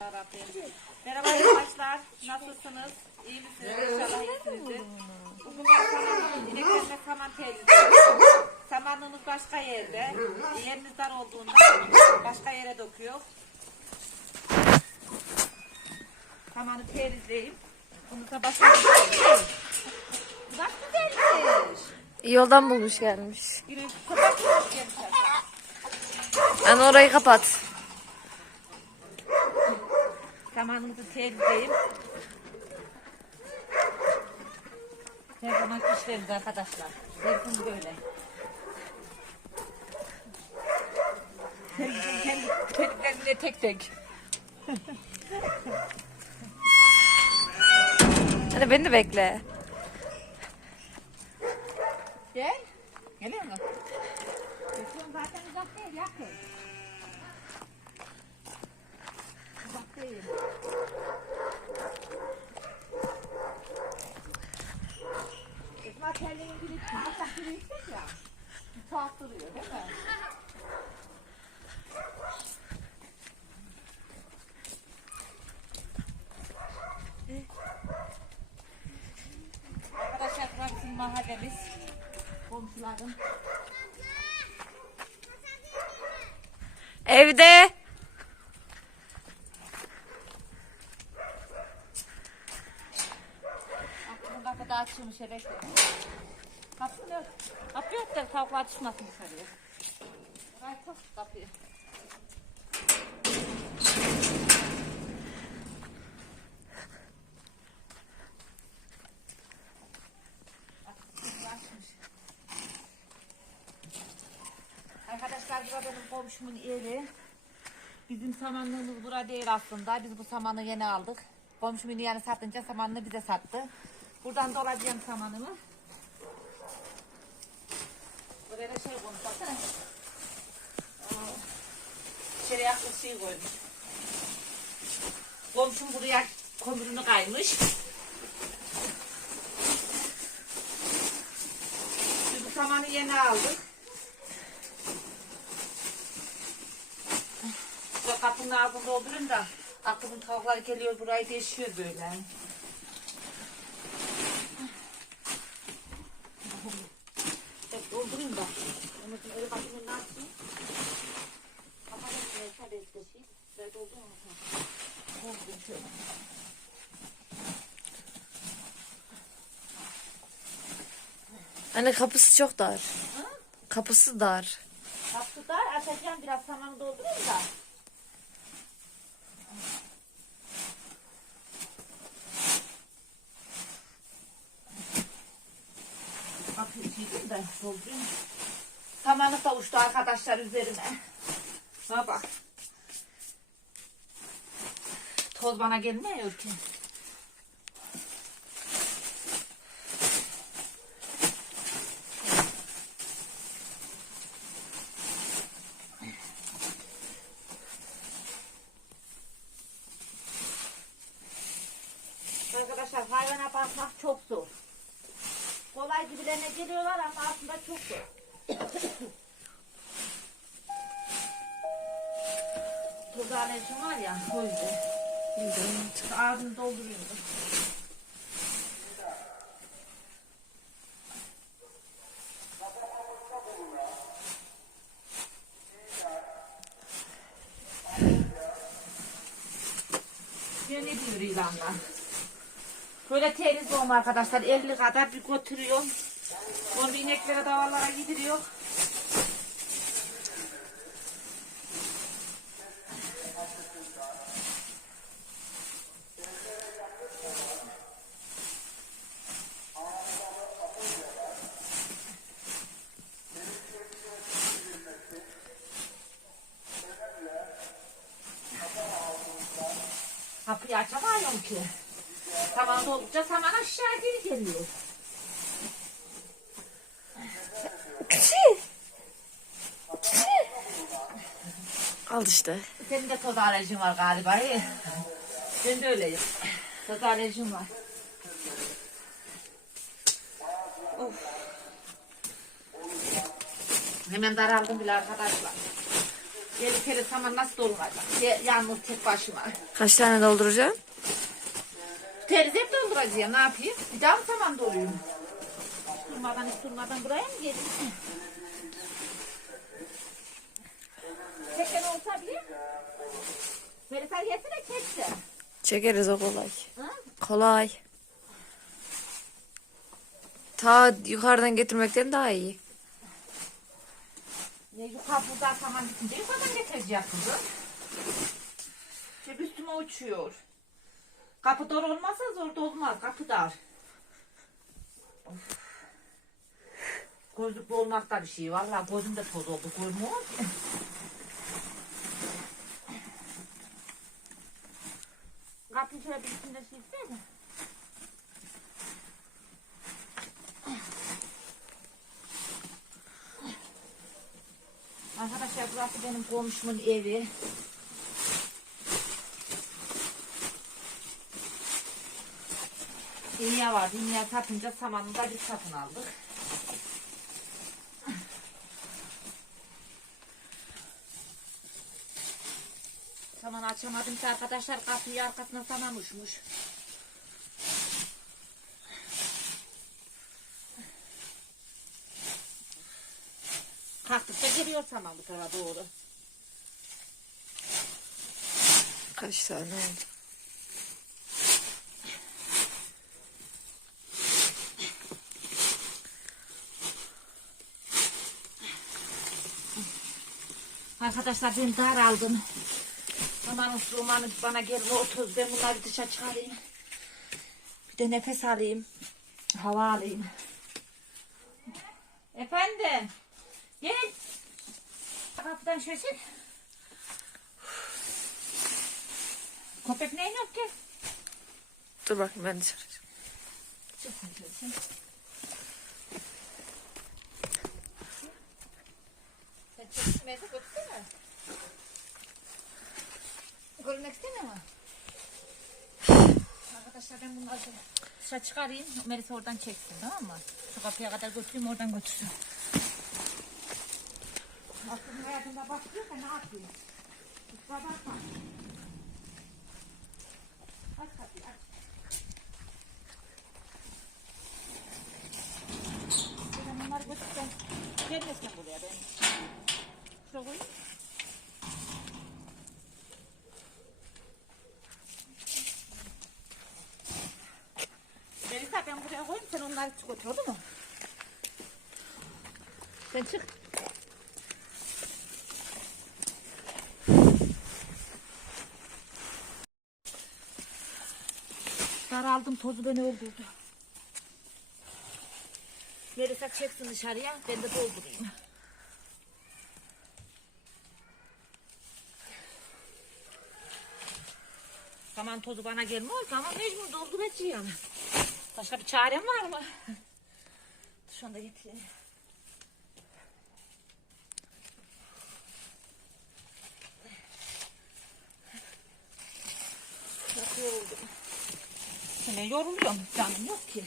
Rabbim. Merhaba arkadaşlar. Nasılsınız? İyi misiniz? İnşallah iyisinizdir. Bugün ben samanın ineklerine saman temizliyorum. Samanlığımız başka yerde. Yerimiz dar olduğunda başka yere döküyor. Samanı temizleyeyim. Bunu da başka Bak güzelmiş. Yoldan bulmuş gelmiş. Yine gelmiş. Yani orayı kapat. Samanımızı temizleyeyim. Her zaman işlerimiz arkadaşlar. Hepimiz böyle. Kendi, kendi, kendilerine tek tek. Hadi beni de bekle. Gel. Geliyor mu? Zaten uzak değil, yakın. Uzak değil. Esma kendinin gibi gibi yüksek ya. Tuhaf duruyor değil mi? Mahallemiz. Komşularım. Evde. Aklımın kapı da açılmış evet. Kapı yok. Kapı yok da tavuklar çıkmasın dışarıya. Burayı tut kapıyı. Arkadaşlar burada benim komşumun yeri. Bizim samanlığımız burada değil aslında. Biz bu samanı yeni aldık. Komşumun yani satınca samanını bize sattı. Buradan dolacağım samanımı. Buraya da şey koymuş baksana. İçeri yaklaşık şey koymuş. Komşum buraya kömürünü kaymış. Biz bu samanı yeni aldık. Kapının ağzını doldurun da aklımın tavukları geliyor burayı deşiyor böyle. Evet, doldurayım da. Onun için Anne kapısı çok dar. Kapısı dar. Kapı dar açacağım biraz samanı doldurayım da. Kapıyı çekeyim de doldurayım. Samanlık da uçtu arkadaşlar üzerine. Şuna bak. Toz bana gelmiyor ki. Arkadaşlar hayvana bakmak çok zor. Kolay gibilerine geliyorlar ama aslında çok zor. Tuz alerjim var ya o yüzden. Ağzını dolduruyorum. Ne diyor ilanlar? Böyle temiz olma arkadaşlar. 50 kadar bir götürüyor. Onu ineklere davarlara gidiriyor. Kapıyı açamıyorum ki. Saman oldukça saman aşağı geri geliyor. Al işte. Senin de toz alerjin var galiba. Ben de öyleyim. Toz alerjim var. Of. Hemen daraldım bile arkadaşlar. 50 kere saman nasıl dolduracak? Ya- Yalnız tek başıma. Kaç tane dolduracaksın? Terzep dolduracağım ne yapayım? Bir daha mı saman doluyum? Durmadan hiç durmadan buraya mı gelin? Çeken olsa bile. Melisa gelsene çekse. Çekeriz o kolay. Ha? Kolay. Ta yukarıdan getirmekten daha iyi. Ne yukarı buradan saman bitince yukarıdan getireceğim kızım. Cep üstüme uçuyor. Kapı dar olmazsa zor da olmaz. Kapı dar. Of. Gözlüklü olmak da bir şey. Vallahi gözüm de toz oldu. Görmüyor musun? Kapıyı şöyle bir içinde silsene. Arkadaşlar burası benim komşumun evi. Dünya var. Dünya satınca samanını da biz satın aldık. Saman açamadım ki arkadaşlar kapıyı arkasına saman uçmuş. Kalktıkça geliyor saman bu tarafa doğru. Kaç tane oldu? Arkadaşlar ben daraldım. Aman Müslümanı bana gel otur. Ben bunları dışarı çıkarayım. Bir de nefes alayım. Hava alayım. Efendim. Gel. Kapıdan şöyle. Köpek neyin yok ki? Dur bakayım ben dışarı. çıkayım. Çık sen şöyle sen. Sen çekmeye de götürsene. Görmek istemiyor mu? Arkadaşlar ben bunları şöyle dışarı çıkarayım. Melis oradan çeksin tamam mı? Şu kapıya kadar götüreyim oradan götürsün. Aklım hayatımda başlıyor da ne yapayım? Kusura bakma. Aç kapıyı aç. Ben bunları götürsem gelmesin buraya ben. Şuraya koyayım. Melisa ben buraya koyayım sen onları çık otur oldu mu? Sen çık. Daraldım tozu beni öldürdü. Melisa çeksin dışarıya ben de doldurayım. Saman tozu bana ki ama mecbur dolduracağım. Başka bir çarem var mı? Şunu da getireyim. Çok yoruldum. Hemen yoruluyorum. Canım yok ki.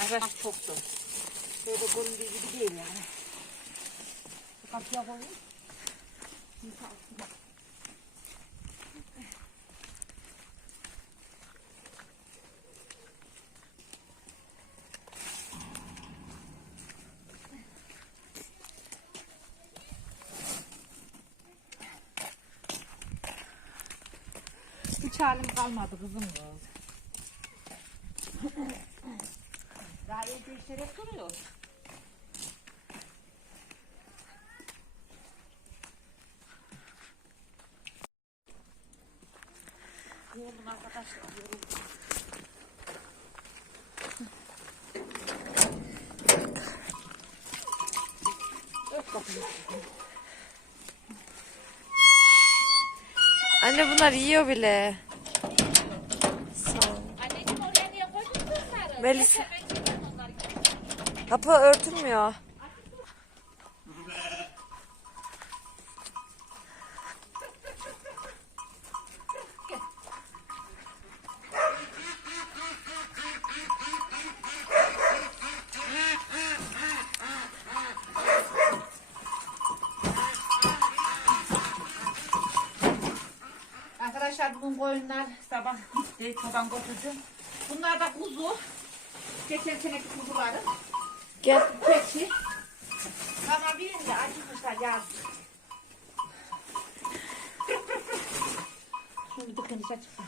Arkadaşlar çok zor. Böyle göründüğü gibi değil yani. Şu kapıya koyayım. Kimse kalmadı kızım evde işlerek duruyor. Yoruldum arkadaşlar yoruldum. Öp kapıyı. Anne bunlar yiyor bile. Melis. Kapı örtülmüyor. Arkadaşlar bugün koyunlar sabah gitti. Çoban götürdü. Ama bir de acımışlar yaz. Şimdi dıkın dışarı çıktı.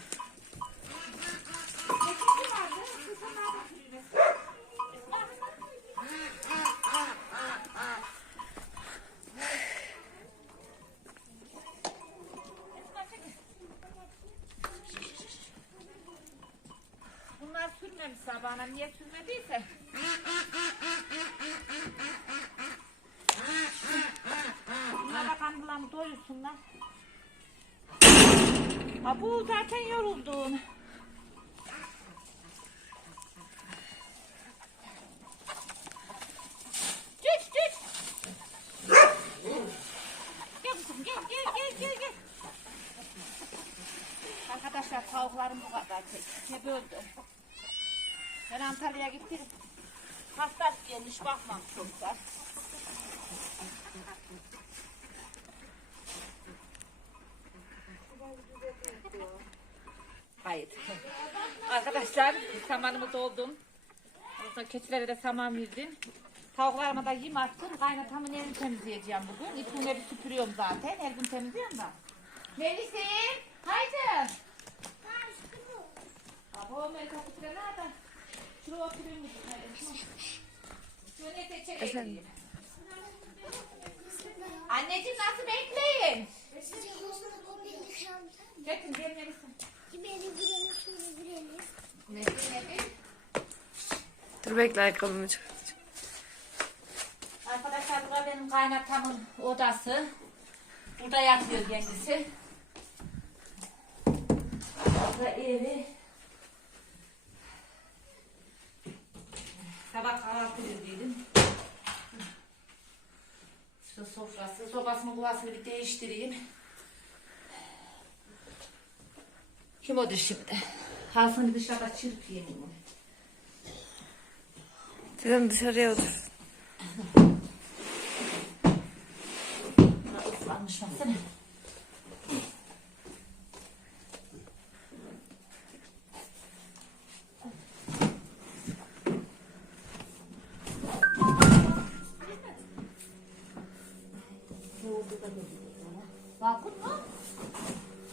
Keçisi vardı. Kızımlar da sürüyor. Bunlar sürmemiş sabahına. Niye sürmediyse? Bunlar da kandılarını doyursunlar. Ha bu zaten yoruldun. Cüc cüc. Gel kızım gel gel gel gel gel. Arkadaşlar tavuklarım bu kadar tek. Hep öldü. Ben Antalya'ya gittim. Hasta gelmiş bakmam çocuklar. Hayır. Arkadaşlar samanımı doldum. Orada keçilere de saman verdim. Tavuklarıma da yem attım. Kaynatamın elini temizleyeceğim bugün. İpini bir süpürüyorum zaten. Her gün temizliyorum da. Melisa'yım. Haydi. Abo Melisa kutuda nerede? Şuraya oturayım mı? Şöyle de çekeyim. Anneciğim nasıl bekleyin? Çekin gel Melisa. Ne ne Dur bekle ayakkabımı çıkar. Arkadaşlar bu da benim kaynatamın odası. Burada yatıyor kendisi. Burada evi. Sabah kahvaltı verdiydim. Şu sofrası, sobasını kuvasını bir değiştireyim. Kim odur şimdi? Halsını dışarıda çırpayım. Dedim dışarıya otur. Buna ıslanmış baksana.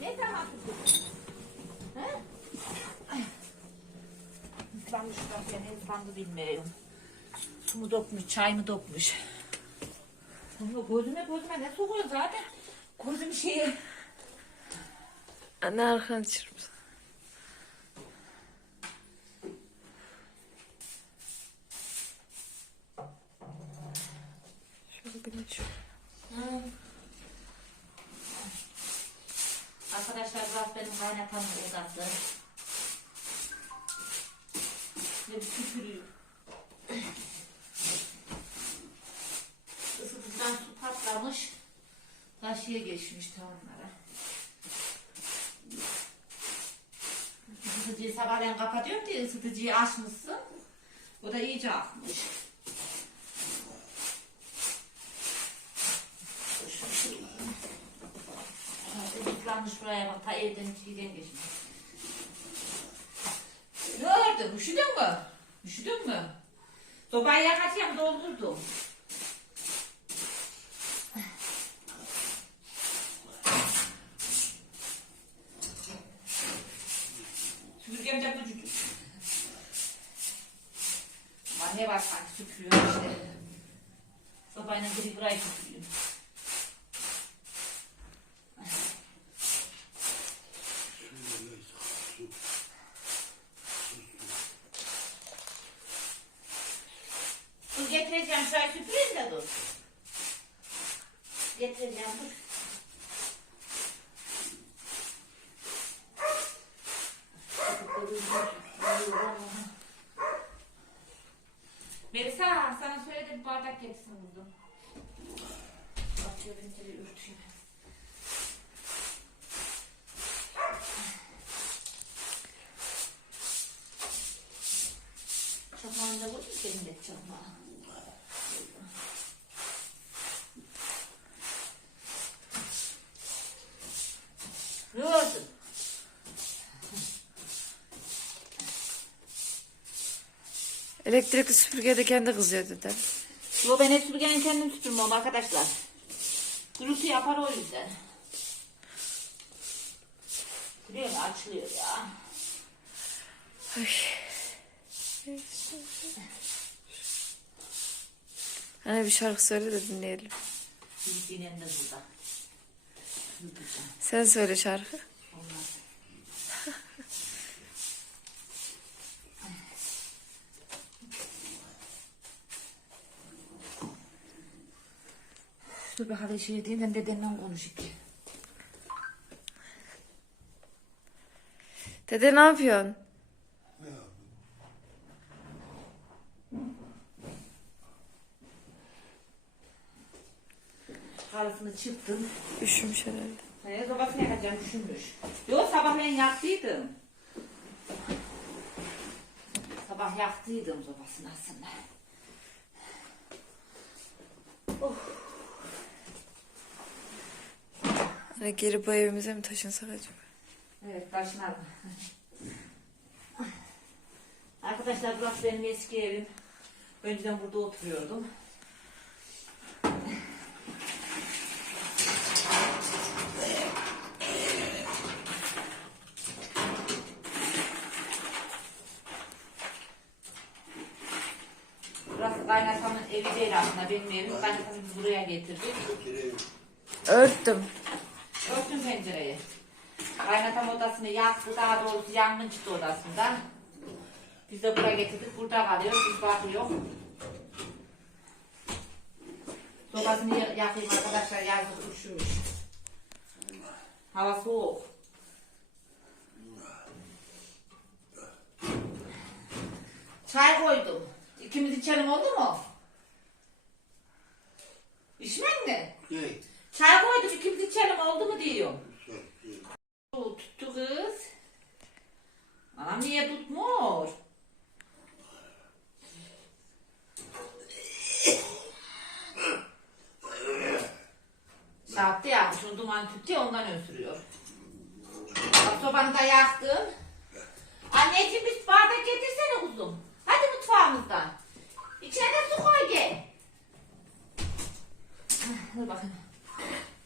Ne zaman tutuyorsun? He? Islanmış bak ıslandı bilmiyorum. Su mu dökmüş, çay mı dökmüş? Ama gözüme gözüme ne sokuyor zaten? Gözüm şeyi. Anne arkanı çırp. Şöyle bir şu. Arkadaşlar burası benim kaynatamın odası. Ve bir süpürüyor. Geçmiş tavanlara. Isıtıcıyı sabahleyin kapatıyorum diye ısıtıcıyı açmışsın. O da iyice akmış. Islanmış buraya bak. Ta evden içiden geçmiş. Ne oldu? Üşüdün mü? Üşüdün mü? Sobayı yakacağım doldurdum. Süpürgem de küçücük. Ama ne var sanki süpürüyor işte. Sobayla biri burayı süpürüyor. Dur getireceğim çay süpüreyim de dur. Getireceğim dur. Melisa sana söyledim bir bardak getirsin buldum. Bakıyor beni şöyle ürtüyor. Çakmağında bu senin de çakmağın. Ne oldu? Elektrikli süpürge de kendi kızıyor dedem. Yo ben hep süpürgenin kendim süpürmüyorum arkadaşlar. Gürültü yapar o yüzden. Buraya mı açılıyor ya? Hani bir şarkı söyle de dinleyelim. De burada. Sen söyle şarkı. Dur bakalım şey diyeyim ben dedemle konuşayım. Dede ne yapıyorsun? Halısını çıktım. Üşümüş herhalde. He, sobasını yakacağım düşünmüş. Yok sabah ben yaktıydım. Sabah yaktıydım sobasını aslında. Hani geri bu evimize mi taşınsak acaba? Evet taşınalım. Arkadaşlar burası benim eski evim. Önceden burada oturuyordum. Burası kaynatamın evi değil aslında benim evim. Kaynatamı buraya getirdik. Örttüm. Kaynatam odasını yaktı, daha doğrusu yangın çıktı odasında. Biz de buraya getirdik, burada kalıyor, biz bakıyor. Sobasını ya- yakayım arkadaşlar, yazık üşümüş. Hava soğuk. Çay koydum. İkimiz içelim oldu mu? İçmek mi? Ne? Çay koydum ikimiz içelim oldu mu diyorum. O tuttu kız. Anam niye tutmuyor? Şey yaptı ya, şunu duman tüttü ya ondan ösürüyor. Bak sobanı da yaktım. Anneciğim bir bardak getirsene kuzum. Hadi mutfağımızdan. İçine de su koy gel. Dur bakın.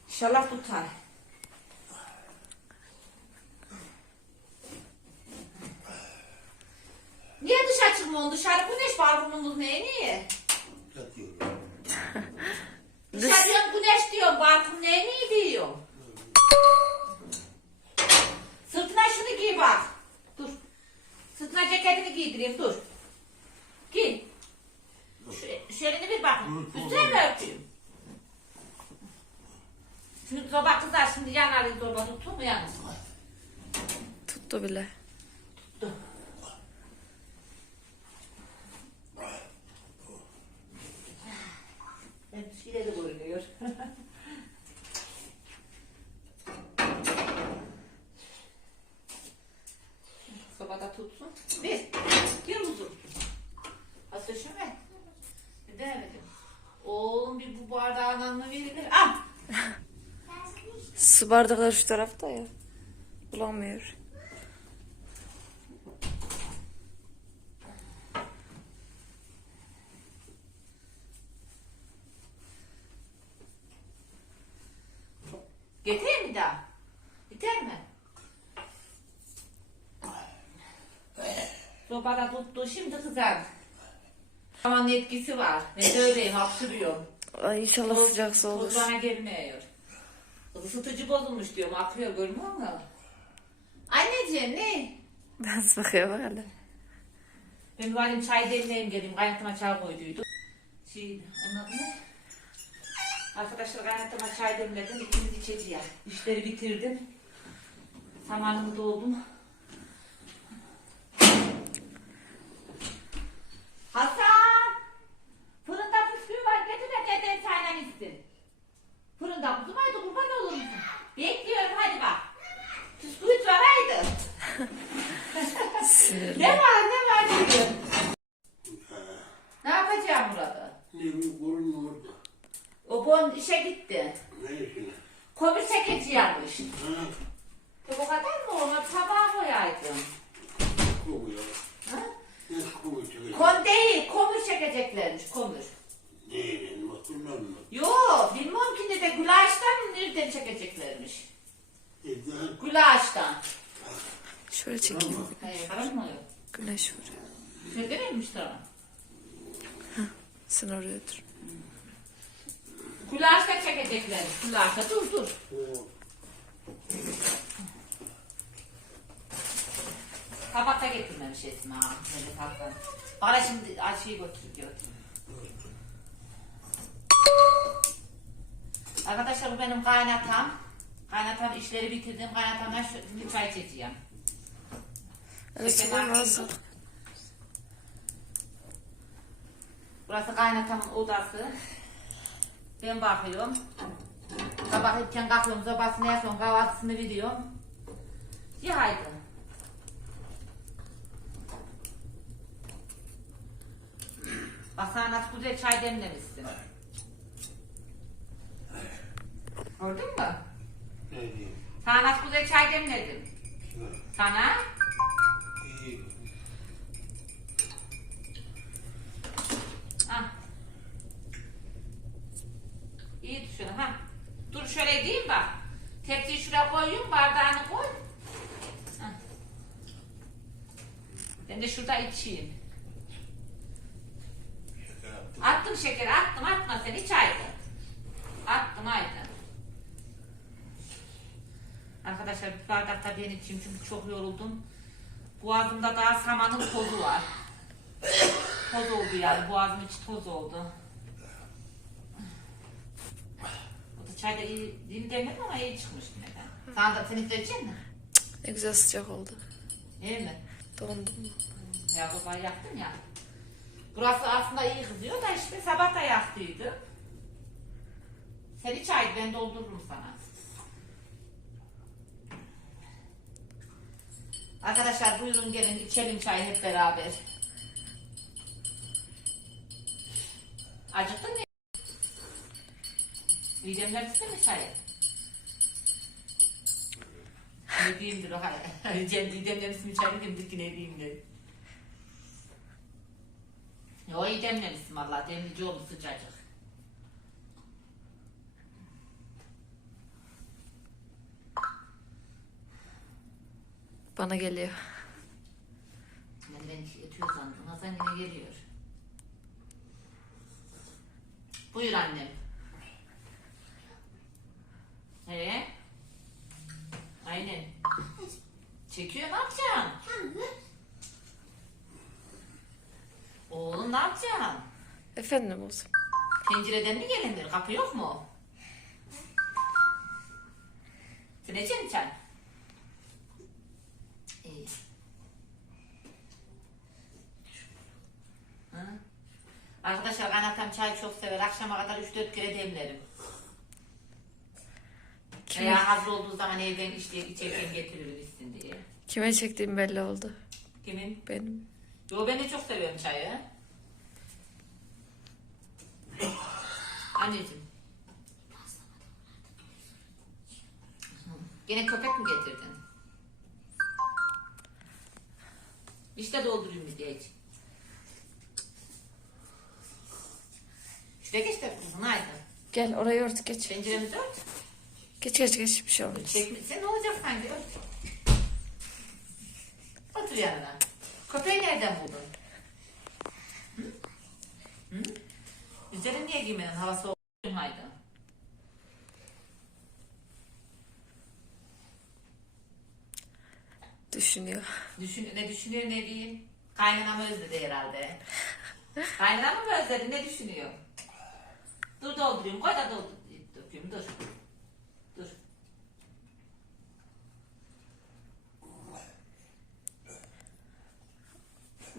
İnşallah tutar. Niye dışarı çıkmıyorsun? Dışarı güneş var burnumuz neye niye? Yatıyorum. Dışarı diyorum güneş diyorum. Balkon neye niye diyorum? Sırtına şunu giy bak. Dur. Sırtına ceketini giydireyim dur. Giy. Elini bir bakın. Üstüne mi örteyim? Şimdi soba kızar şimdi yanar soba tuttu mu yalnız? Tuttu bile. Dur. Ben şile de görünüyor. Sobada tutsun. Bir. Bir uzun. Mu? Bir denemedim. Oğlum bir bu bardağın anlamı verilir. Ah! Su bardakları şu tarafta ya. Bulamıyor. Getireyim bir daha. Biter mi? Tuttu şimdi kızar. Aman etkisi var. Ben de öyleyim hapşırıyorum. Ay inşallah Toz- sıcak su olur. Toz bana gelmiyor. Isıtıcı bozulmuş diyorum. Akıyor görmüyor musun? Anneciğim ne? Nasıl bakıyor bak hele. Ben valim çay demleyeyim geleyim. Kaynatıma çay koyduydu. Şey, onun adı ne? Arkadaşlar kaynatıma çay demledim. İkimiz içeceğiz. İşleri bitirdim. Samanımı doldum. Hasan! Fırında bisküvi var. Getir de deden çayla içsin. Fırında kuzum haydi kurban olur musun? Bekliyorum hadi bak. Bisküvit var haydi. Sinirli. Ne var ne var diyor. Ne yapacağım burada? Ne bir kurun orada. O bon işe gitti. Ne işine? Komür çekici yapmış. Ha? E bu kadar mı ona tabağa koyaydım. Kokuyor. Ha? Ne kuvvetli. Kon değil, komur çekeceklermiş, komur. Neyle muhtemelen mi? Yo, bilmem ki ne de gülaştan nereden çekeceklermiş. Neden? Gülaştan. Şöyle çekeyim. Hayır, karan mı oluyor? Güneş vuruyor. Şöyle miymiş tamam? Sen oraya dur. Gülaşta çekeceklermiş, gülaşta. Dur dur. Tabakta getirmemiş Esma. Böyle tatlı. Bana şimdi Ayşe'yi götür götür. Arkadaşlar bu benim kaynatam. Kaynatam işleri bitirdim. Kaynatamdan şimdi çay içeceğim. Sabah lazım. Burası kaynatamın odası. Ben bakıyorum. Sabah erken kalkıyorum. Sobasını yakıyorum. Kahvaltısını veriyorum. Ya haydi. Bak sana nasıl güzel çay demlemişsin. Gördün mü? ne diyeyim? Sana nasıl güzel çay demledim. Sana İyi. Ha. İyi düşün ha. Dur şöyle diyeyim bak. Tepsiyi şuraya koyayım, bardağını koy. Ha. Ben de içeyim. Şaka yaptım. Attım şekeri, attım, atma sen iç haydi. Attım haydi. Arkadaşlar bir bardak da ben içeyim çünkü çok yoruldum. Boğazımda daha samanın tozu var. Toz oldu yani, boğazım içi toz oldu. Bu da çay da iyi, iyi demedim ama iyi çıkmış yine de. Sana da mi? Ne güzel sıcak oldu. İyi mi? Dondum mu? Ya babayı yaktın ya. Burası aslında iyi kızıyor da işte sabah da yaktıydı. Sen iç ben doldururum sana. Arkadaşlar buyurun gelin içelim çay hep beraber. Acıktın mı? Midemler ister mi çayı? ne diyeyimdir o hani. Cem Didem'le ismi çay dedim ki ne diyeyim de. Yo iyi demlemişsin valla demlici olmuş sıcacık. Bana geliyor. Yani ben yatıyor sandım. Hasan yine geliyor. Buyur annem. Ee? Aynen. Çekiyor ne yapacaksın? Oğlum ne yapacaksın? Efendim olsun. Pencereden mi gelinir? Kapı yok mu? Sen içecek misin? İyi. Hı? Arkadaşlar kaynatam çay çok sever. Akşama kadar 3-4 kere demlerim. Kime, Veya hazır olduğu zaman evden içerken getirir içsin diye. kime çektiğim belli oldu. Kimin? Benim. Yo ben de çok seviyorum çayı. Anneciğim. Gene köpek mi getirdin? İşte doldurayım diye iç. Şuraya geç de kızım haydi. Gel orayı ört geç. Penceremizi ört. Geç geç geç bir şey olmaz. Çekmişse ne olacak sanki ört. Otur yanına. Köpeği nereden buldun? Hı? Hı? Üzerin niye giymedin? Hava soğuk. Haydi. Düşünüyor. Düşün, ne düşünüyor ne diyeyim? Kaynanamı özledi herhalde. Kaynanamı mı özledi ne düşünüyor? Dur doldurayım koy da doldur. Dökeyim dur. Dur.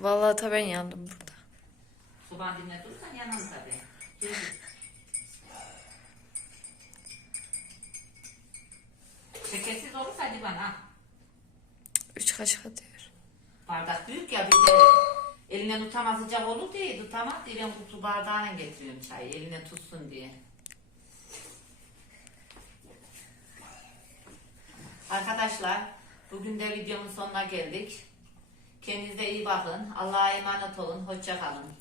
Vallahi ta ben yandım burada. Soban dinle durursan yanarım tabii. Şekersiz olursa hadi bana. Üç kaşık atıyor. Bardak büyük ya bir de eline tutamaz sıcak olur diye tutamaz diye ben kutu bardağına getiriyorum çayı eline tutsun diye. Arkadaşlar bugün de videomun sonuna geldik. Kendinize iyi bakın. Allah'a emanet olun. Hoşça kalın.